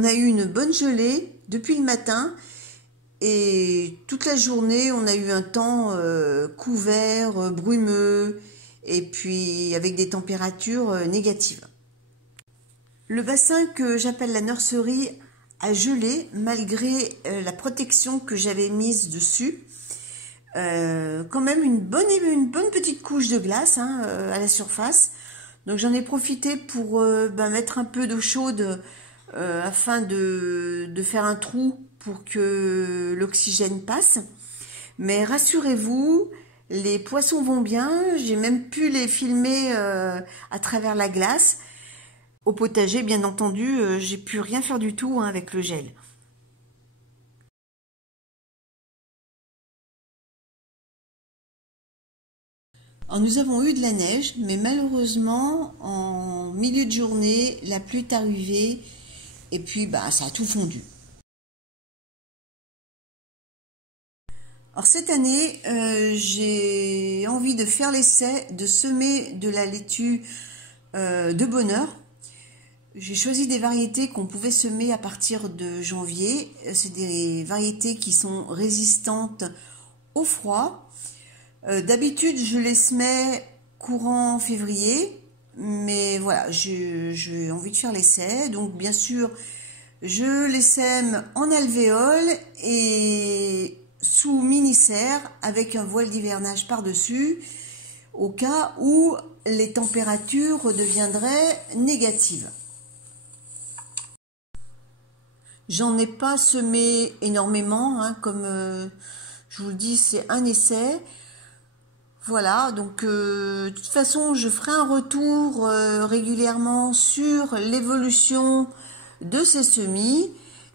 On a eu une bonne gelée depuis le matin et toute la journée, on a eu un temps couvert, brumeux et puis avec des températures négatives. Le bassin que j'appelle la nurserie a gelé malgré la protection que j'avais mise dessus. Quand même une bonne petite couche de glace à la surface. Donc j'en ai profité pour mettre un peu d'eau chaude afin de faire un trou pour que l'oxygène passe. Mais rassurez-vous, les poissons vont bien. J'ai même pu les filmer à travers la glace. Au potager, bien entendu, j'ai pu rien faire du tout avec le gel. Alors, nous avons eu de la neige, mais malheureusement, en milieu de journée, la pluie est arrivée et puis ça a tout fondu. Alors cette année, j'ai envie de faire l'essai de semer de la laitue de bonheur. J'ai choisi des variétés qu'on pouvait semer à partir de janvier. C'est des variétés qui sont résistantes au froid. D'habitude, je les semais courant février, mais voilà, j'ai envie de faire l'essai. Donc, bien sûr, je les sème en alvéole et sous mini-serre avec un voile d'hivernage par-dessus, au cas où les températures redeviendraient négatives. J'en ai pas semé énormément, comme je vous le dis, c'est un essai. Voilà, donc de toute façon, je ferai un retour régulièrement sur l'évolution de ces semis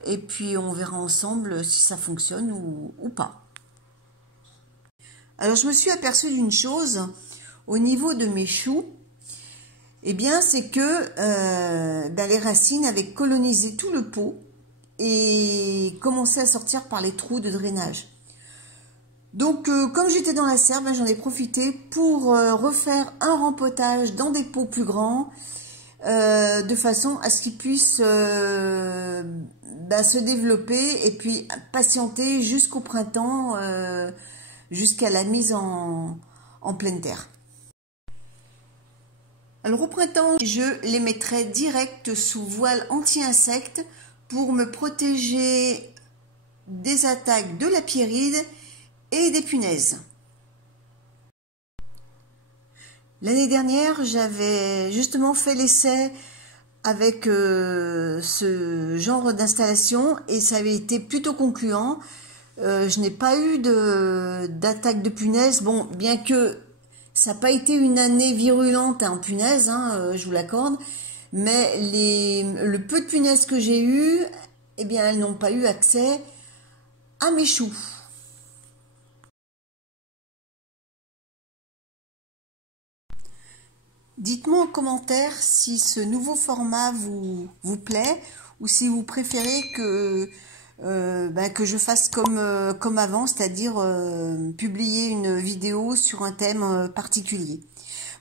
et puis on verra ensemble si ça fonctionne ou pas. Alors je me suis aperçue d'une chose au niveau de mes choux, c'est que les racines avaient colonisé tout le pot et commençaient à sortir par les trous de drainage. Donc, comme j'étais dans la serre, j'en ai profité pour refaire un rempotage dans des pots plus grands, de façon à ce qu'ils puissent se développer et puis patienter jusqu'au printemps, jusqu'à la mise en pleine terre. Alors au printemps, je les mettrai direct sous voile anti-insectes pour me protéger des attaques de la pierride et des punaises. L'année dernière, j'avais justement fait l'essai avec ce genre d'installation et ça avait été plutôt concluant. Je n'ai pas eu d'attaque de punaises. Bon, bien que ça n'a pas été une année virulente en punaises, je vous l'accorde, mais le peu de punaises que j'ai eues, elles n'ont pas eu accès à mes choux. Dites-moi en commentaire si ce nouveau format vous plaît ou si vous préférez que je fasse comme avant, c'est-à-dire publier une vidéo sur un thème particulier.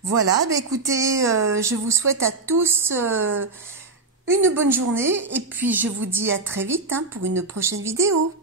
Voilà, écoutez, je vous souhaite à tous une bonne journée et puis je vous dis à très vite pour une prochaine vidéo.